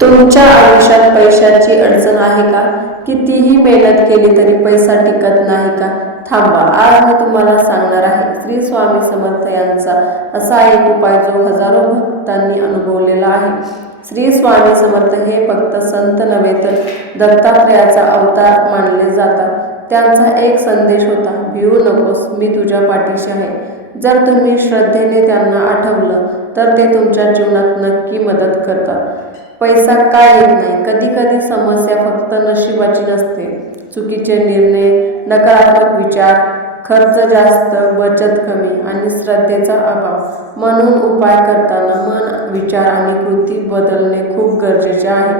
तुमच्या आयुष्यात पैशाची अडचण आहे का? कितीही मेहनत केली तरी पैसा टिकत नाही का? थांबा, आज मी तुम्हाला सांगणार आहे श्री स्वामी समर्थ यांचा असा एक उपाय जो हजारो भक्तांनी अनुभवलेला आहे. श्री स्वामी समर्थ हे फक्त संत नव्हे तर दत्तात्रेयाचा अवतार मानले जातात. त्यांचा एक संदेश होता, भिवू नकोस, मी तुझ्या पाठीशी आहे. जर तुम्ही श्रद्धेने त्यांना आठवलं तर ते तुमच्या जीवनात नक्की मदत करतात. पैसा का येत नाही? कधी कधी समस्या फक्त नशिबाची नसते. चुकीचे निर्णय, नकारात्मक विचार, खर्च जास्त, बचत कमी आणि श्रद्धेचा अभाव. म्हणून उपाय करताना मन, विचार आणि कृती बदलणे खूप गरजेचे आहे.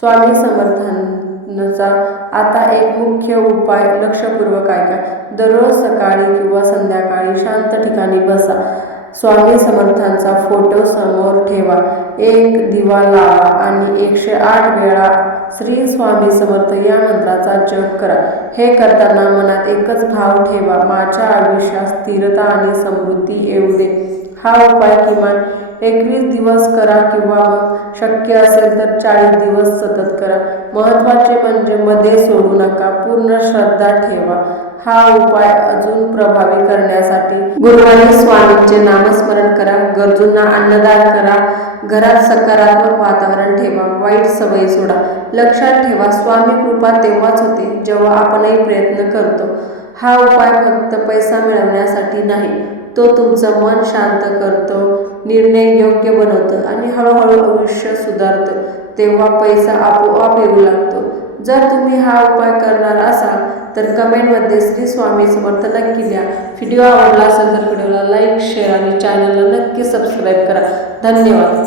स्वामी समर्थांचा आता एक मुख्य उपाय लक्षपूर्वक ऐका. दररोज सकाळी किंवा संध्याकाळी शांत ठिकाणी बसा. स्वामी समर्थांचा फोटो समोर ठेवा, एक दिवा लावा आणि 108 वेळा श्री स्वामी समर्थ या मंत्राचा जप करा. हे करताना मनात एकच भाव ठेवा, माझ्या आयुष्यात स्थिरता आणि समृद्धी येऊ दे. हा उपाय किमान 21 दिवस करा किंवा मग शक्य असेल तर 40 दिवस सतत करा. महत्त्वाचे म्हणजे मध्ये सोडू नका, पूर्ण श्रद्धा ठेवा. हा उपाय अजून प्रभावी करण्यासाठी गुरुवारी स्वामींचे नामस्मरण करा, गरजूंना अन्नदान करा, घरात सकारात्मक वातावरण ठेवा, वाईट सवयी सोडा. लक्षात ठेवा, स्वामी कृपा तेव्हाच होते जेव्हा आपणही प्रयत्न करतो. हा उपाय फक्त पैसा मिळवण्यासाठी नाही, तो तुमचं मन शांत करतो, निर्णय योग्य बनवतो आणि हळूहळू आयुष्य सुधारतं. तेव्हा पैसा आपोआप येऊ लागतो. जर तुम्ही हा उपाय करणार असाल तर कमेंटमध्ये श्री स्वामी समर्थ नक्की द्या. व्हिडिओ आवडला असेल तर व्हिडिओला लाईक, शेअर आणि चॅनलला नक्की सबस्क्राईब करा. धन्यवाद.